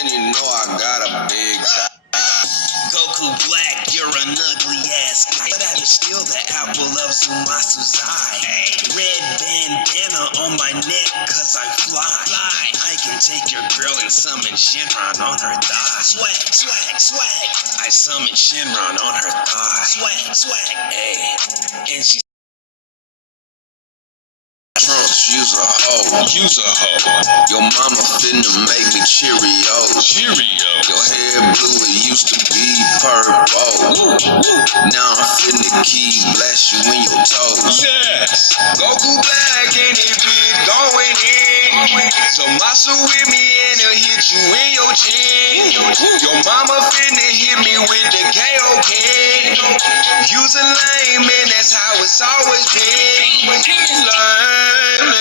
and you know I got a big Goku Black, you're an ugly ass guy, but I'm still the apple of Zumasu's eye. Red bandana on my neck, cause I fly. I can take your girl and summon Shenron on her thigh. Swag, swag, swag. I summon Shenron on her thigh. Swag, swag, hey. And she Trunks, use a hoe. Use a hoe. Your mama finna make me Cheerios. Cheerios. Your hair blue, it used to be purple. Now I'm finna key blast you in your toes. Yes. Goku Black and it be going in. So muscle with me and it'll hit you in your chin. Your mama finna hit me with the KO can. Use a lame and that's how it's always been. Learn.